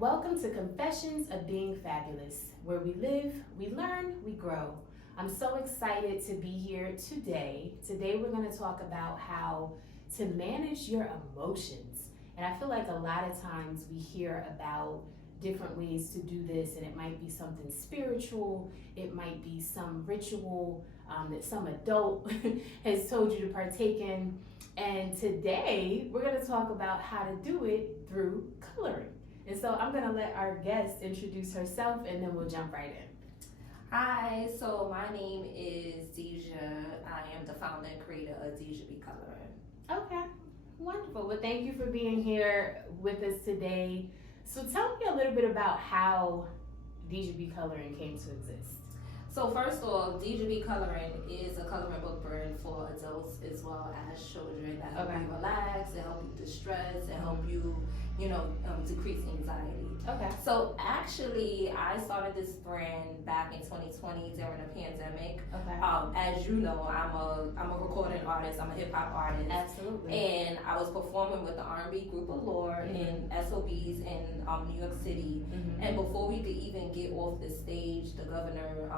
Welcome to Confessions of Being Fabulous, where we live, we learn, we grow. I'm so excited to be here today. Today we're going to talk about how to manage your emotions. And I feel like a lot of times we hear about different ways to do this, and it might be something spiritual, it might be some ritual that some adult has told you to partake in. And today we're going to talk about how to do it through coloring. And so I'm going to let our guest introduce herself, and then we'll jump right in. Hi, so my name is Dejha. I am the founder and creator of Dejha B Coloring. Okay, wonderful. Well, thank you for being here with us today. So tell me a little bit about how Dejha B Coloring came to exist. So first off, Dejha B Coloring is a coloring book brand for adults as well as children that help you relax, that help you distress, that help you, decrease anxiety. Okay. So actually, I started this brand back in 2020 during the pandemic. Okay. As you know, I'm a recording artist. I'm a hip hop artist. Absolutely. And I was performing with the R&B group Allure in SOBs in New York City. Mm-hmm. And before we could even get off the stage, the governor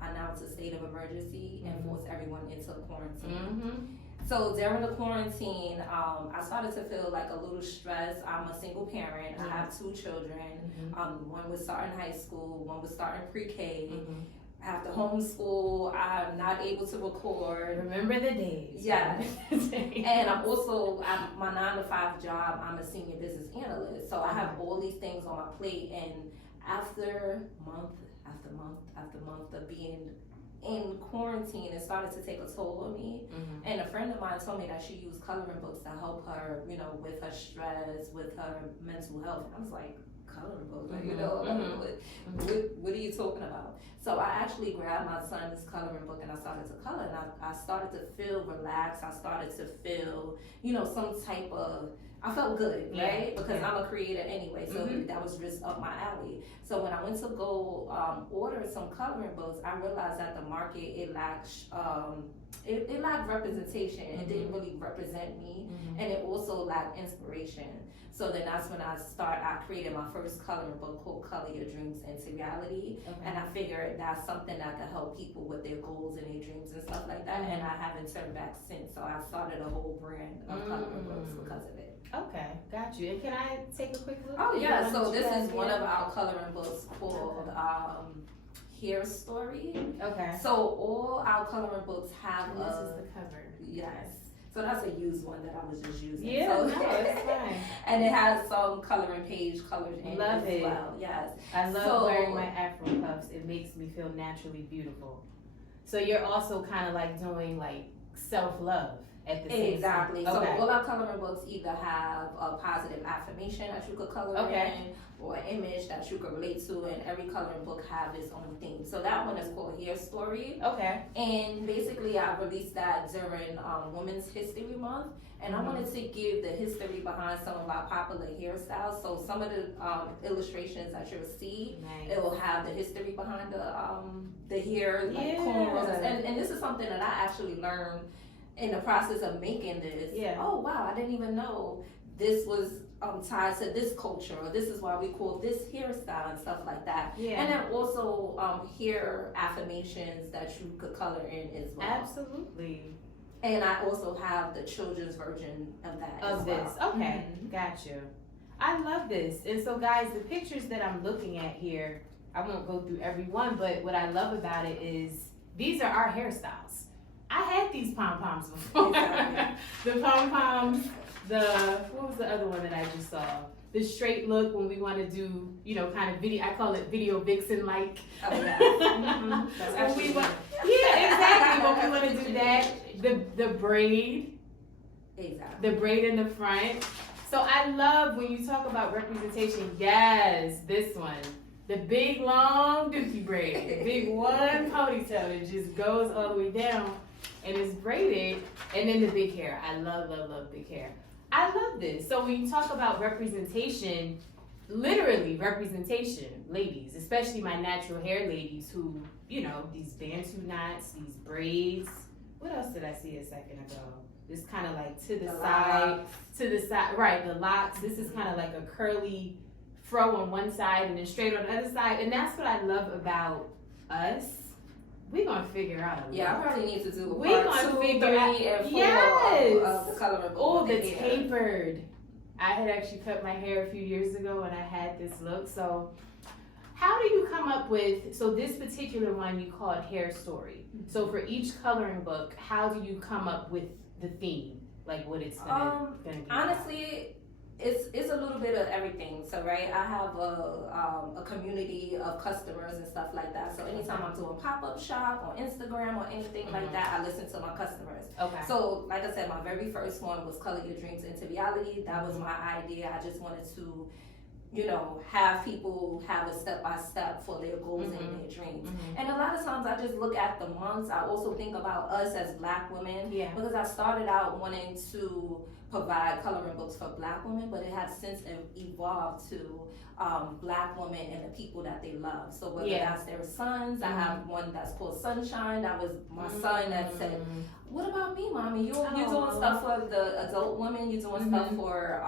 announced a state of emergency and forced everyone into quarantine. Mm-hmm. So during the quarantine, I started to feel like a little stress. I'm a single parent. I have two children. One was starting high school, one was starting pre-K. I have to homeschool. I'm not able to record. Remember the days. Yeah. And I'm my 9-to-5 job, I'm a senior business analyst. So I have all these things on my plate, and after month after month after month of being in quarantine, it started to take a toll on me. And a friend of mine told me that she used coloring books to help her, with her stress, with her mental health. And I was like, coloring books, what are you talking about? So I actually grabbed my son's coloring book and I started to color, and I started to feel relaxed. I started to feel, some type of, I felt good, right? Because I'm a creator anyway, so that was just up my alley. So when I went to go order some coloring books, I realized that the market, it lacked it lacked representation. It didn't really represent me, and it also lacked inspiration. So then that's when I created my first coloring book called Color Your Dreams into Reality. And I figured that's something that could help people with their goals and their dreams and stuff like that. And I haven't turned back since. So I started a whole brand of coloring books because of it. Okay, got you. And can I take a quick look? Oh yeah, so this is one of our coloring books called Hair Story. Okay. So all our coloring books have this is the cover. Yes. So that's a used one that I was just using. Yeah, so, no, it's fine. And it has some coloring page colors in Love it it. as well. Yes. I love wearing my Afro puffs. It makes me feel naturally beautiful. So you're also kind of like doing like self-love at the same time. Exactly. Okay. So all our coloring books either have a positive affirmation that you could color in, or an image that you could relate to, and every coloring book have its own theme. So that one is called Hair Story. Okay. And basically I released that during Women's History Month, and I wanted to give the history behind some of our popular hairstyles. So some of the illustrations that you'll see, it will have the history behind the hair, like cornrows. And this is something that I actually learned in the process of making this. Oh wow, I didn't even know this was tied to this culture, or this is why we call this hairstyle and stuff like that. And then also hair affirmations that you could color in as well. Absolutely. And I also have the children's version of that as well. Okay, got you. I love this. And so guys, the pictures that I'm looking at here, I won't go through every one, but what I love about it is these are our hairstyles. I had these pom-poms before. The pom-poms, what was the other one that I just saw? The straight look when we want to do, kind of video, I call it video vixen-like. Oh, yeah. That's actually exactly. When we want to do that, the braid. Exactly. The braid in the front. So I love when you talk about representation. Yes, this one. The big long dookie braid. The big one ponytail that just goes all the way down and is braided. And then the big hair. I love, love, love big hair. I love this. So when you talk about representation, literally representation, ladies, especially my natural hair ladies who, these bantu knots, these braids. What else did I see a second ago? This kind of like to the side, right, the locks. This is kind of like a curly fro on one side and then straight on the other side. And that's what I love about us. We're gonna figure out. Yeah, I probably need to do a We're part gonna 2, figure 3, out. and 4 Yes. of the coloring book. Oh, with the hair. tapered. I had actually cut my hair a few years ago and I had this look. So how do you come up with, so this particular one you called Hair Story. So for each coloring book, how do you come up with the theme? Like what it's gonna be? Honestly, it's a little bit of everything. So right, I have a community of customers and stuff like that. So anytime I'm doing pop-up shop on Instagram or anything like that, I listen to my customers. Okay. So like I said, my very first one was Color Your Dreams into Reality. That was my idea. I just wanted to, you know, have people have a step-by-step for their goals and their dreams. And a lot of times I just look at the months. I also think about us as Black women, because I started out wanting to provide coloring books for Black women, but it has since evolved to Black women and the people that they love. So whether that's their sons, I have one that's called Sunshine. That was my son that said, "What about me, mommy? You're doing stuff for the adult women. You're doing stuff for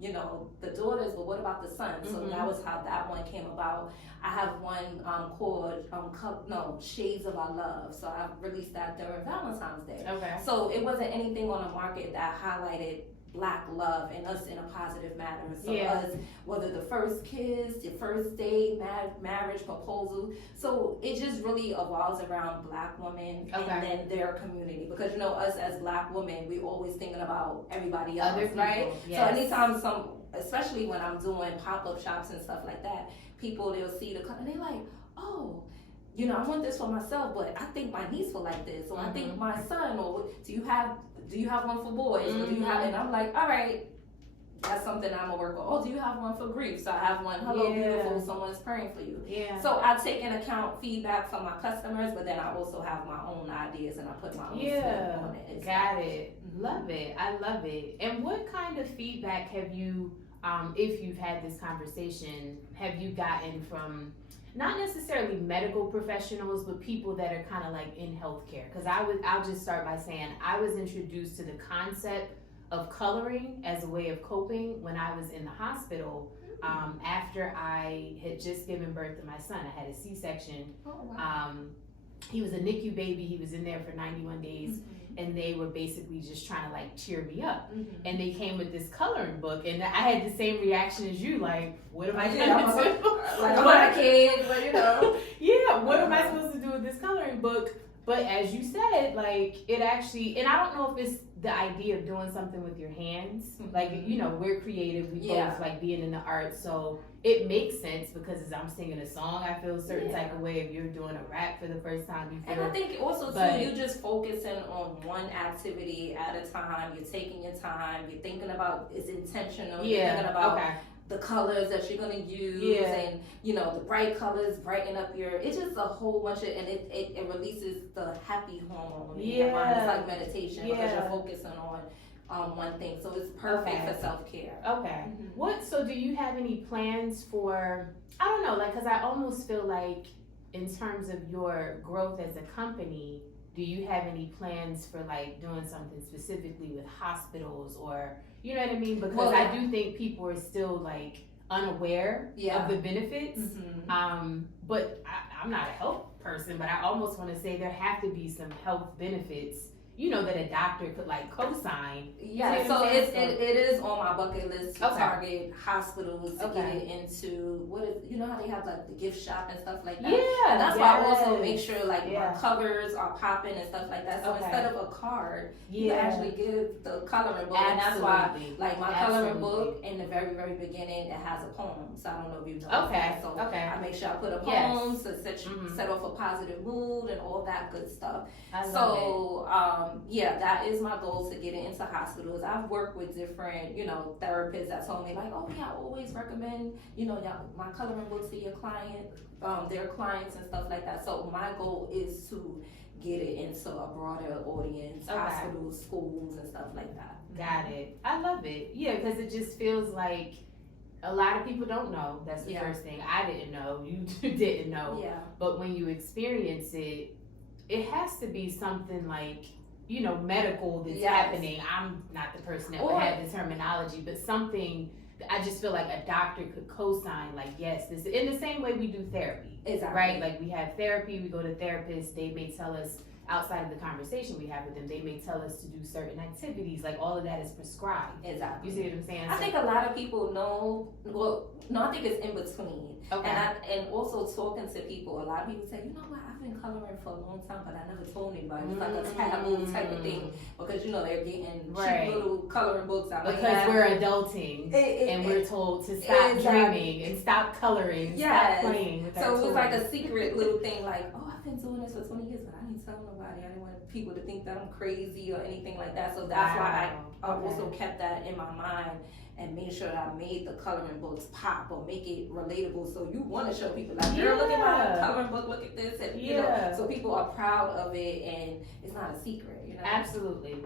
you know, the daughters, but what about the sons?" So that was how that one came about. I have one called Shades of Our Love. So I released that during Valentine's Day. Okay. So it wasn't anything on the market that highlighted Black love and us in a positive manner. So us, whether the first kiss, your first date, marriage proposal. So it just really evolves around Black women and then their community. Because you know, us as Black women, we always thinking about everybody else, right? So anytime especially when I'm doing pop-up shops and stuff like that, people, they'll see the color and they're like, "Oh, you know, I want this for myself, but I think my niece will like this, or I think my son, or do you have one for boys, or do you have?" And I'm like, all right, that's something I'm gonna work on. "Oh, do you have one for grief?" So I have one, "Hello, beautiful, someone's praying for you." So I take into account feedback from my customers, but then I also have my own ideas and I put my own spin on it. Got it. Love it. I love it. And what kind of feedback have you, if you've had this conversation, have you gotten from not necessarily medical professionals, but people that are kind of like in healthcare? Because I'll just start by saying I was introduced to the concept of coloring as a way of coping when I was in the hospital. After I had just given birth to my son, I had a C-section. He was a NICU baby. He was in there for 91 days. And they were basically just trying to like cheer me up. And they came with this coloring book, and I had the same reaction as you, like, what am I supposed to do? Like, I'm not a kid, but you know. What am I supposed to do with this coloring book? But as you said, like, it actually, and I don't know if it's the idea of doing something with your hands. Like, you know, we're creative, we both like being in the arts, so it makes sense, because as I'm singing a song, I feel a certain type of way. If you're doing a rap for the first time, you feel. And I think also too, you just focusing on one activity at a time. You're taking your time. You're thinking about, it's intentional. You're thinking about the colors that you're gonna use, and you know, the bright colors brighten up your. It's just a whole bunch of, and it releases the happy hormone in your mind. It's like meditation, because you're focusing on one thing. So it's perfect for self-care. What? So do you have any plans for? I don't know, like, because I almost feel like in terms of your growth as a company, do you have any plans for like doing something specifically with hospitals, or you know what I mean? Because I do think people are still like unaware of the benefits. But I'm not a health person, but I almost want to say there have to be some health benefits, you know, that a doctor could like co-sign. So it is on my bucket list to target hospitals to get it into you know how they have like the gift shop and stuff like that. And that's why I also make sure like my covers are popping and stuff like that. So instead of a card, you actually give the coloring book. And that's why like my coloring book in the very, very beginning, it has a poem. So I don't know if you know that. So I make sure I put a poem to set off a positive mood and all that good stuff. That is my goal, to get it into hospitals. I've worked with different, you know, therapists that told me like, "Oh yeah, I always recommend, you know, my coloring books to your their clients and stuff like that." So my goal is to get it into a broader audience, hospitals, schools, and stuff like that. Got it. I love it. Yeah, because it just feels like a lot of people don't know. That's the first thing. I didn't know. You didn't know. But when you experience it, it has to be something like, you know, medical that's happening. I'm not the person that would have the terminology, but something I just feel like a doctor could co-sign, like, yes, this in the same way we do therapy. Exactly. Right? Like we have therapy, we go to therapists, they may tell us outside of the conversation we have with them, they may tell us to do certain activities, like all of that is prescribed. Exactly. You see what I'm saying? I think a lot of people know, well, no, I think it's in between. Okay. And also talking to people, a lot of people say, you know what, I've been coloring for a long time, but I never told anybody. It's like a taboo type of thing, because they're getting cheap little coloring books out. Because we're adulting and we're told to stop dreaming and stop coloring, stop playing with our So it was toys. like a secret little thing, like, oh, I've been doing this for 20 years, but I didn't tell nobody. I didn't want people to think that I'm crazy or anything like that. So that's why I also kept that in my mind and made sure that I made the coloring books pop or make it relatable. So you want to show people, like, girl, look at my coloring book, look at this, and so people are proud of it and it's not a secret. Absolutely.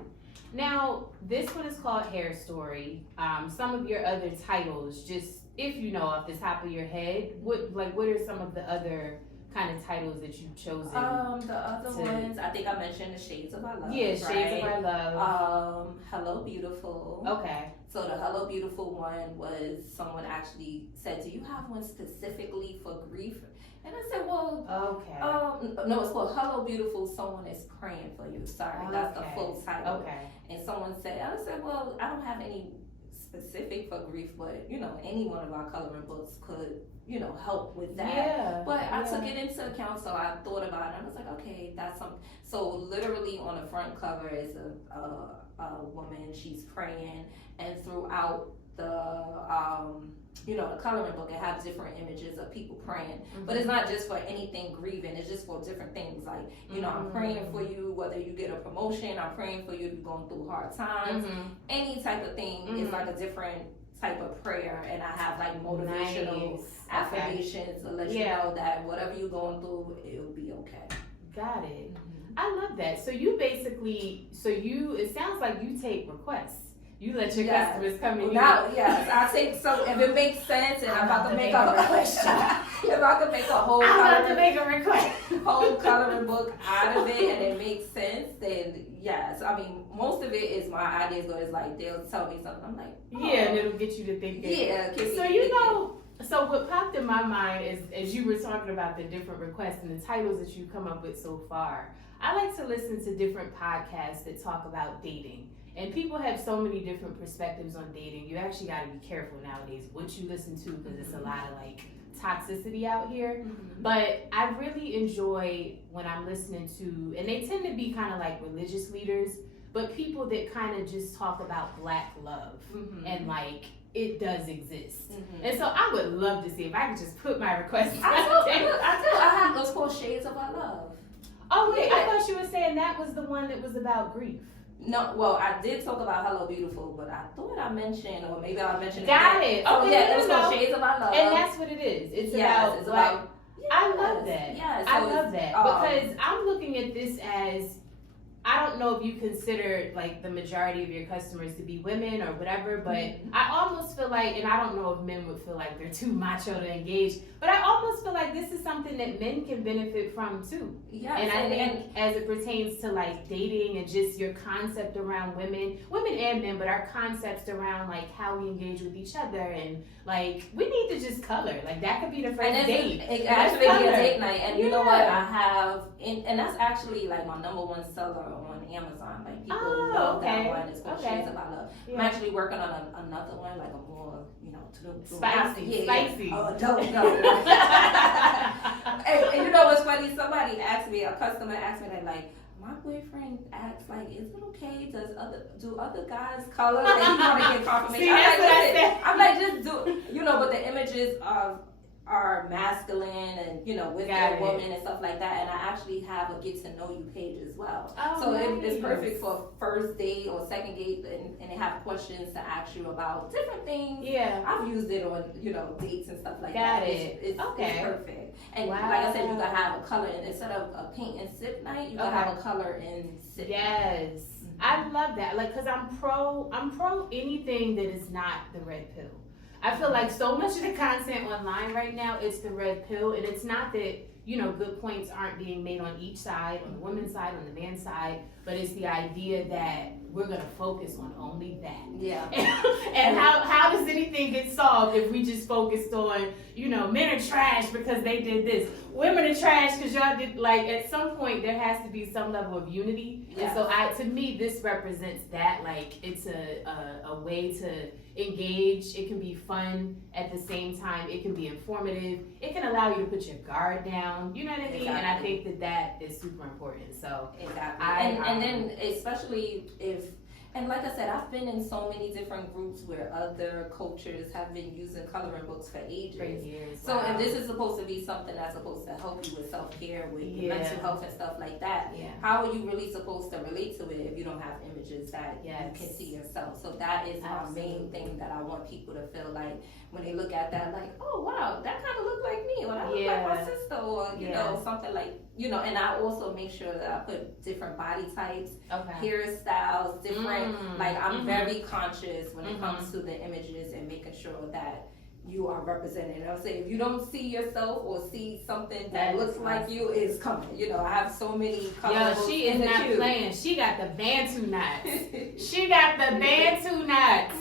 Now, this one is called Hair Story. Some of your other titles, just if you know off the top of your head, what are some of the other kind of titles that you've chosen? The other ones, I think I mentioned the Shades of Our Love. Yeah, Shades of Our Love. Hello Beautiful. Okay. So the Hello Beautiful one was, someone actually said, do you have one specifically for grief? And I said, well, no, it's called Hello Beautiful, Someone is Praying for You. Sorry, that's the full title. Okay. And someone said, I said, well, I don't have any specific for grief, but any one of our coloring books could help with that. Yeah. But I took it into account, so I thought about it. I was like, okay, that's something. So literally on the front cover is a woman, she's praying, and throughout the the coloring book, it has different images of people praying. But it's not just for anything grieving, it's just for different things. Like, I'm praying for you, whether you get a promotion, I'm praying for you if you're going through hard times. Any type of thing is like a different type of prayer, and I have like motivational affirmations to let you know that whatever you're going through, it'll be okay. Got it. I love that. So you basically, it sounds like you take requests. You let your customers come in. I think so. If it makes sense, and I'm about to make a request, if I could make a whole whole coloring book out of it, and it makes sense, then yes. I mean, most of it is my ideas, but it's like they'll tell me something. I'm like, and it'll get you to think. So what popped in my mind is, as you were talking about the different requests and the titles that you've come up with so far, I like to listen to different podcasts that talk about dating. And people have so many different perspectives on dating. You actually got to be careful nowadays what you listen to, because it's a lot of like toxicity out here. But I really enjoy when I'm listening to, and they tend to be kind of like religious leaders, but people that kind of just talk about Black love and like it does exist. And so I would love to see if I could just put my request. I have those called Shades of Our Love. Oh wait, I thought you were saying that was the one that was about grief. No, well, I did talk about Hello Beautiful, but I thought I mentioned, or maybe I mentioned Got it. Oh yeah, it's called Shades of Our Love. And that's what it is. It's about I love that. Yes, I love that. Because I'm looking at this as, I don't know if you consider like the majority of your customers to be women or whatever, but I almost feel like, and I don't know if men would feel like they're too macho to engage, but I almost feel like this is something that men can benefit from too. Yes, and I think as it pertains to like dating and just your concept around women and men, but our concepts around like how we engage with each other, and like we need to just color. Like that could be the first date. It actually be a date night, and you know what I have, and that's actually like my #1 seller on Amazon. Like people love that one. It's called Shades of Our Love. I'm actually working on another one, like a more spicy. Oh, don't know. and you know what's funny? Somebody asked me, a customer asked me that, like, my boyfriend asks, like, is it okay? Do other guys color? And he want to get confirmation. I'm like, just do, but the images are masculine and with their woman and stuff like that, and I actually have a get to know you page as well. So it's perfect for first date or second date, and they have questions to ask you about different things. I've used it on dates and stuff like that. It's perfect. And like I said, you can have a color, and instead of a paint and sip night, you can have a color and sip night. I love that. Like, because I'm pro anything that is not the red pill. I feel like so much of the content online right now is the red pill, and it's not that good points aren't being made on each side, on the woman's side, on the man's side, but it's the idea that we're gonna focus on only that. Yeah. And how does anything get solved if we just focused on, men are trash because they did this, women are trash because y'all did, like, at some point there has to be some level of unity. Yes. And so to me, this represents that, like, it's a way to engage. It can be fun at the same time. It can be informative. It can allow you to put your guard down. You know what I mean? Exactly. And I think that is super important. So exactly. And then especially if, and like I said, I've been in so many different groups where other cultures have been using coloring books for ages. For years. So wow. if this is supposed to be something that's supposed to help you with self-care, with your mental health and stuff like that, how are you really supposed to relate to it if you don't have images that you can see yourself? So that is my main thing that I want people to feel like when they look at that, like, oh wow, that kind of look like me, or that look like my sister, or you know, something like, and I also make sure that I put different body types, hairstyles, different, like I'm very conscious when it comes to the images and making sure that you are represented. And I'll say, if you don't see yourself or see something that looks like you, is coming. I have so many colors. Yo, she is not playing. She got the Bantu knots. She got the Bantu knots.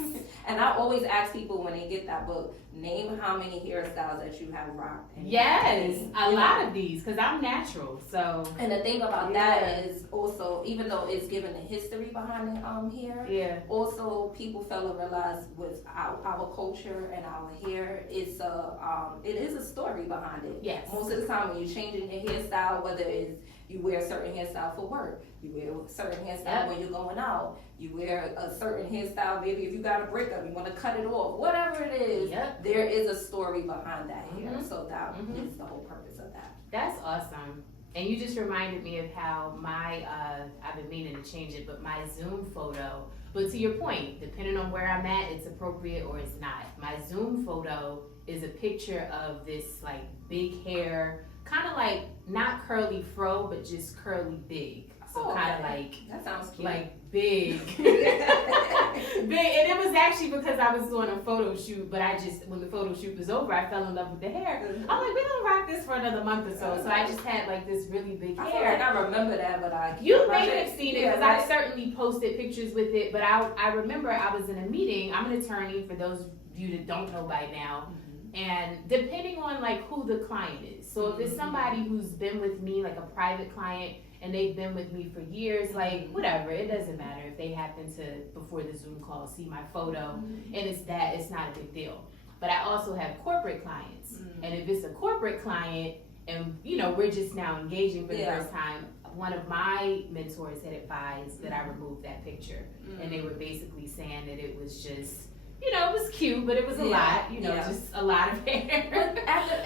And I always ask people when they get that book, name how many hairstyles that you have rocked. Yes, a lot of these, because I'm natural, so. And the thing about that is also, even though it's given a history behind it here, also people fail to realize with our culture and our hair, it is a story behind it. Yes. Most of the time when you're changing your hairstyle, whether it's you wear a certain hairstyle for work, you wear a certain hairstyle when you're going out, you wear a certain hairstyle, maybe if you got a breakup, you want to cut it off, whatever it is, there is a story behind that hair. So that is the whole purpose of that. That's awesome. And you just reminded me of how I've been meaning to change it, but my Zoom photo, but to your point, depending on where I'm at, it's appropriate or it's not. My Zoom photo is a picture of this like big hair, kind of like not curly fro, but just curly big. So kind of like, that sounds cute. Like big. Big. And it was actually because I was doing a photo shoot, but when the photo shoot was over, I fell in love with the hair. I'm like, we don't rock this for another month or so. So I just had like this really big hair. I feel like I remember that, but you may have seen it because I certainly posted pictures with it. But I remember I was in a meeting. I'm an attorney, for those of you that don't know by now. And depending on like who the client is. So if it's somebody who's been with me, like a private client, and they've been with me for years, like whatever, it doesn't matter if they happen to, before the Zoom call, see my photo, and it's not a big deal. But I also have corporate clients, and if it's a corporate client, and we're just now engaging for the first time, one of my mentors had advised that I remove that picture, and they were basically saying that it was just, it was cute, but it was a lot, just a lot of hair.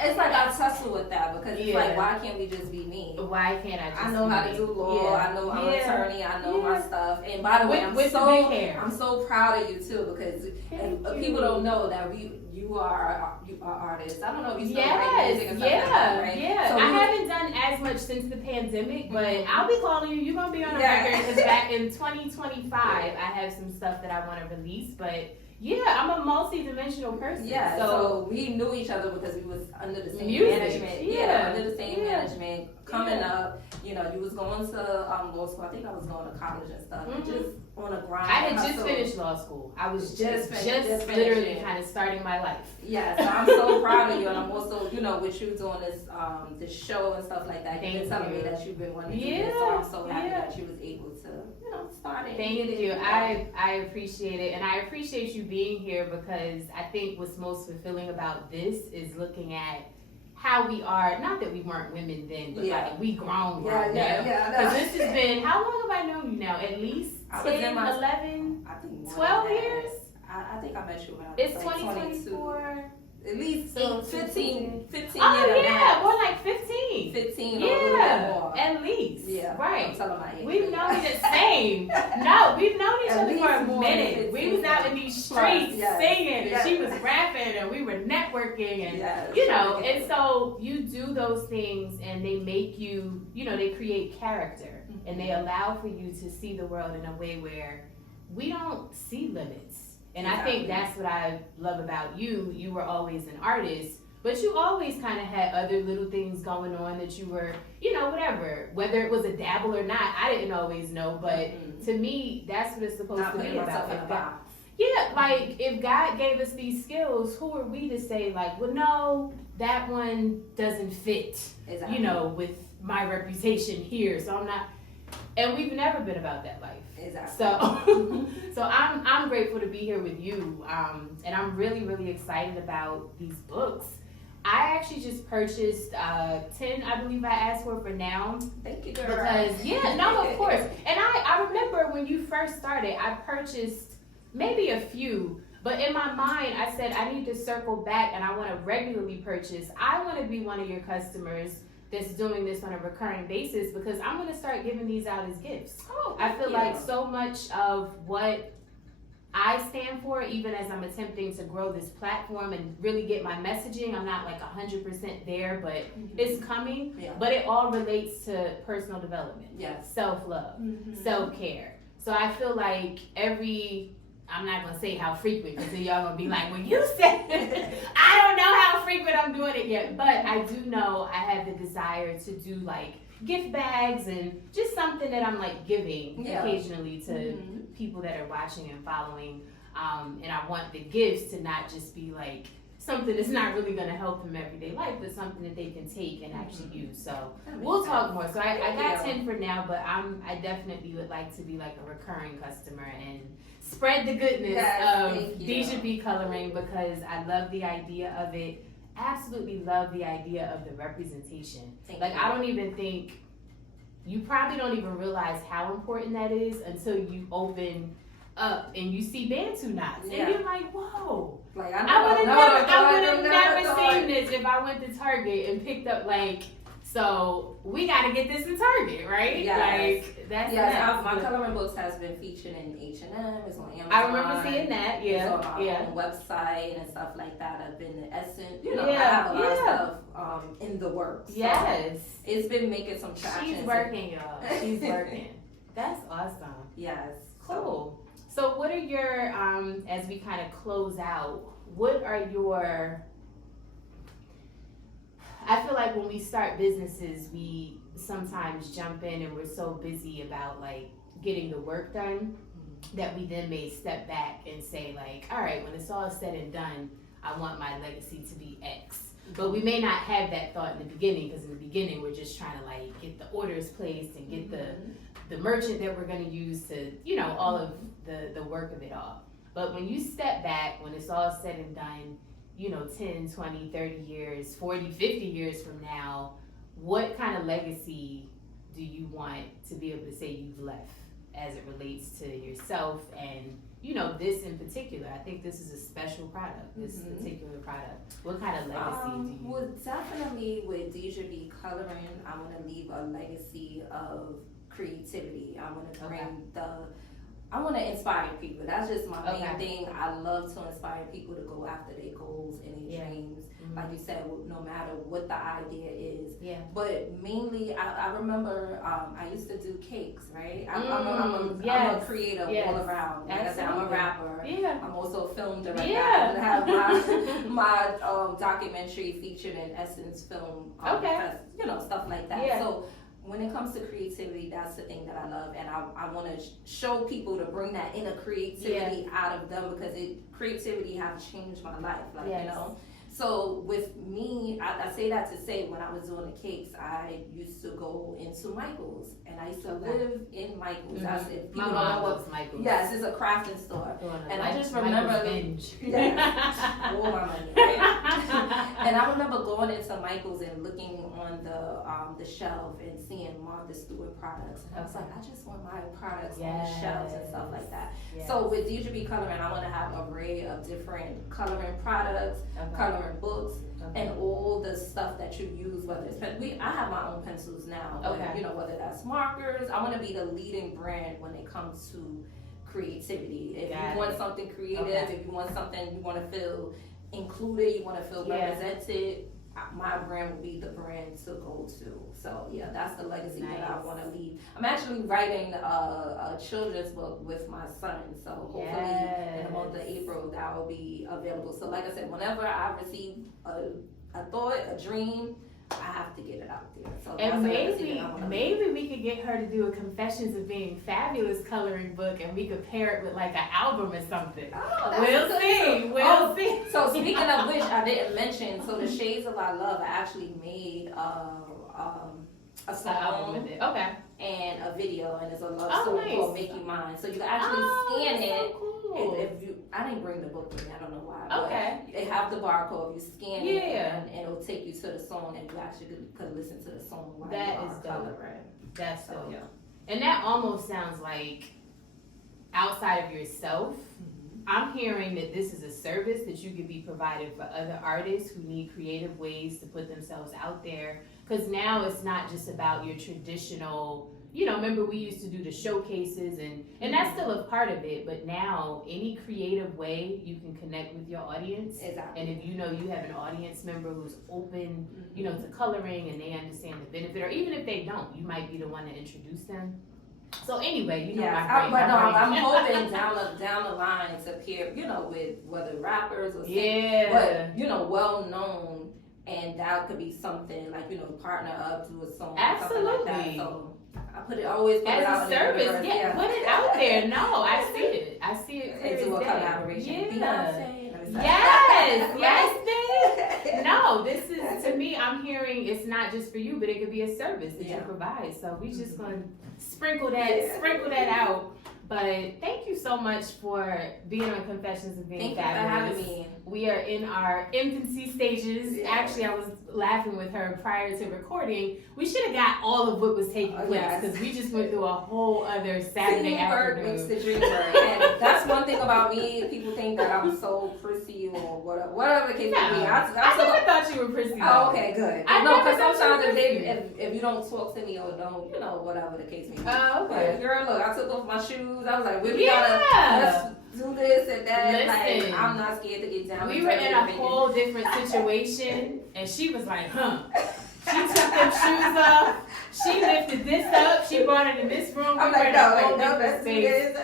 It's like I tussle with that because it's like, why can't we just be me? Why can't I just I know how to do law, I know I'm an attorney, I know my stuff. And by the way, I'm so proud of you too, because people don't know that you are artists. I don't know if you still write music and stuff like that, right? Yeah. So I haven't done as much since the pandemic, but I'll be calling you. You're gonna be on the record because back in 2025, I have some stuff that I want to release, but. Yeah, I'm a multi-dimensional person. Yeah, so we knew each other because we was under the same management. Yeah, under the same management. Coming up, you was going to law school. I think I was going to college and stuff. Just on a grind. I had just finished law school. I was just literally kind of starting my life. Yeah, so I'm so proud of you, and I'm also, with you doing this show and stuff like that. You've been telling me that you've been wanting to do this, so I'm so happy that you was able to, start it. Thank you. I appreciate it, and I appreciate you being here because I think what's most fulfilling about this is looking at how we are, not that we weren't women then, but like we grown now. Because this has been, how long have I known you now? At least 10, 11, 12 years? I think I met you when I was It's 2024. At least 15 years. Oh yeah, more like 15. 15 or a little bit more. At least. Yeah. Right. I'm telling my age. We've known the same. No, we've known each other for a minute. We was out in these streets singing, and she was rapping, and we were networking, and and so you do those things, and they make you, they create character, and they allow for you to see the world in a way where we don't see limits. And I think that's what I love about you. You were always an artist, But you always kind of had other little things going on that you were, whatever. Whether it was a dabble or not, I didn't always know. But to me, that's what it's supposed Not to be putting myself about. in a box. Yeah, like if God gave us these skills, who are we to say like, well, no, that one doesn't fit, Exactly. With my reputation here. So I'm not, and we've never been about that life. Exactly. So I'm grateful to be here with you, and I'm really, really excited about these books. I actually just purchased 10, I believe I asked for now. Thank you, girl. Because, of course. And I remember when you first started, I purchased maybe a few, but in my mind, I said I need to circle back and I want to regularly purchase. I want to be one of your customers that's doing this on a recurring basis because I'm going to start giving these out as gifts. Oh, I feel like so much of what I stand for, even as I'm attempting to grow this platform and really get my messaging, I'm not like 100% there, but it's coming. Yeah. But it all relates to personal development, self-love, self-care. So I feel like I'm not going to say how frequent because then y'all going to be like, well, you said, I don't know how frequent I'm doing it yet. But I do know I have the desire to do like gift bags and just something that I'm like giving occasionally to people that are watching and following. And I want the gifts to not just be like something that's not really going to help them everyday life, but something that they can take and actually use. So we'll talk more. So I got 10 for now, but I definitely would like to be like a recurring customer and spread the goodness of Dejha B Coloring because I love the idea of it. Absolutely love the idea of the representation. I don't even think, you probably don't even realize how important that is until you open up and you see Bantu knots. And you're like, whoa. Like, I would have never seen this if I went to Target and picked up so we got to get this in Target, right? Yes. That's my coloring books has been featured in H&M. It's on Amazon. I remember seeing that. It's on our own website and stuff like that. I've been to Essence. I have a lot of stuff in the works. So it's been making some traction. She's working, y'all. She's working. That's awesome. Yes. Cool. So what are your, as we kind of close out, what are your, I feel like when we start businesses, we sometimes jump in and we're so busy about like getting the work done that we then may step back and say like, all right, when it's all said and done, I want my legacy to be X. But we may not have that thought in the beginning because in the beginning we're just trying to like get the orders placed and get the merchant that we're going to use to, all of the work of it all. But when you step back, when it's all said and done, 10, 20, 30 years, 40, 50 years from now, what kind of legacy do you want to be able to say you've left as it relates to yourself and, this in particular? I think this is a special product, this particular product. What kind of legacy do you? Well, definitely with Dejha B Coloring, I want to leave a legacy of creativity. I want to bring I want to inspire people. That's just my main thing. I love to inspire people to go after their goals and their dreams. Like you said, no matter what the idea is. But mainly, I remember I used to do cakes, right? I'm a creator all around. Like I said, I'm a rapper. I'm also a film director. I have my documentary featured in Essence Film. Stuff like that. So when it comes to creativity, that's the thing that I love, and I want to show people to bring that inner creativity out of them because creativity has changed my life, So with me, I say that to say when I was doing the cakes, I used to go into Michael's, and I used to live in Michael's. That's it. My mom loves Michael's. Yes, it's a crafting store, and I just remember all my money. And I remember going into Michael's and looking on the shelf and seeing Martha Stewart products, and I was like, I just want my products on the shelves and stuff like that. So with Dejha B Coloring, I want to have an array of different coloring products, coloring books, and all the stuff that you use. Whether it's I have my own pencils now, but, whether that's markers. I want to be the leading brand when it comes to creativity. If you want something creative, if you want something you want to feel included, you want to feel represented, my brand will be the brand to go to. So that's the legacy that I want to leave. I'm actually writing a children's book with my son, so hopefully in the month of April that will be available. So like I said, whenever I receive a thought, a dream, I have to get it out there. So And that's maybe we could get her to do a Confessions of Being Fabulous coloring book, and we could pair it with like an album or something. Oh, We'll see. We'll see. So speaking of which, I didn't mention. So the Shades of Our Love, I actually made a song With it. Okay. and a video, and it's a love Oh, song nice. called "Make You Mine." So you can actually scan that's it. So cool. If you, I didn't bring the book with me. I don't know why. Okay. But they have the barcode. You scan it, Yeah. and it'll take you to the song, and you actually could listen to the song while That you is are dope. coloring. That's So dope. yeah. And that almost sounds like outside of yourself. I'm hearing that this is a service that you could be providing for other artists who need creative ways to put themselves out there. Because now it's not just about your traditional, remember we used to do the showcases and that's still a part of it, but now any creative way you can connect with your audience. Exactly. And if you have an audience member who's open, to coloring and they understand the benefit, or even if they don't, you might be the one to introduce them. So anyway, I'm hoping down the line to pair, with whether rappers or singers, but well known, and that could be something like partner up to a song, something like that. So I always put it out as a service. Put it out there. No, I see it. And do a collaboration. Beyonce. Yes, bitch. No, this is, to me, I'm hearing it's not just for you, but it could be a service that you provide. So we just gonna sprinkle that out. But thank you so much for being on Confessions of Being Fabulous. Thank you for having me. We are in our infancy stages. Yeah. Actually, I was laughing with her prior to recording. We should have got all of what was taking place because we just went through a whole other Saturday afternoon. Makes the dream work. And that's one thing about me. People think that I'm so prissy or whatever the case may be. I never thought you were prissy. Oh, okay, good. No, because sometimes if you don't talk to me or don't, whatever the case may be. Oh, okay. But girl, look, I took off my shoes. I was like, we gotta do this and that. Listen, like, I'm not scared to get down. We were in a whole different situation, and she was like, She took them shoes off. She lifted this up. She brought it in this room. I'm like, no, that's space.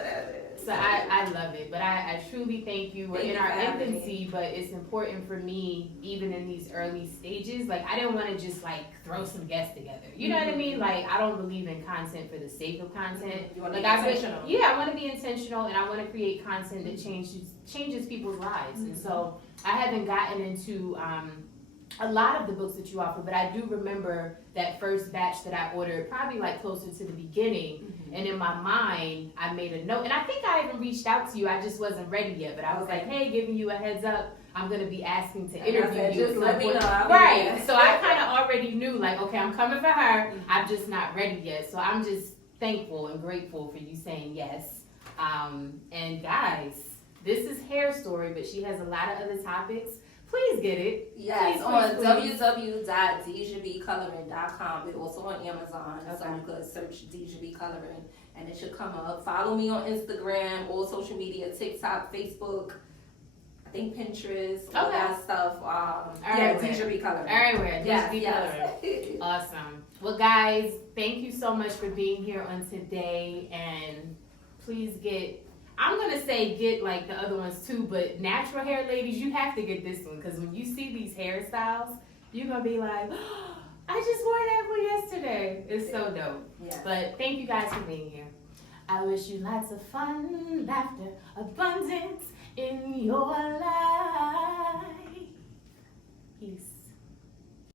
So I love it, but I truly thank you. We're in our infancy, but it's important for me, even in these early stages. Like, I didn't want to just like throw some guests together. You know what I mean? Like, I don't believe in content for the sake of content. You want to be intentional. I want to be intentional, and I want to create content that changes people's lives. And so I haven't gotten into a lot of the books that you offer, but I do remember that first batch that I ordered, probably like closer to the beginning. And in my mind, I made a note, and I think I even reached out to you. I just wasn't ready yet, but I was like, hey, giving you a heads up. I'm going to be asking to interview you. Just let me know. Right. So I kind of already knew, like, okay, I'm coming for her. I'm just not ready yet. So I'm just thankful and grateful for you saying yes. And guys, this is Hair Story, but she has a lot of other topics. Please get it. Yes, on www.dejhabcoloring.com. We're also on Amazon, so you could search Dejha B Coloring, and it should come up. Follow me on Instagram, all social media, TikTok, Facebook, I think Pinterest, all that stuff. Dejha B Coloring. Everywhere. Dejha B Coloring. Awesome. Well, guys, thank you so much for being here on today, and please get like the other ones too, but natural hair ladies, you have to get this one, because when you see these hairstyles, you're going to be like, oh, I just wore that one yesterday. It's so dope. Yeah. But thank you guys for being here. I wish you lots of fun, laughter, abundance in your life. Peace.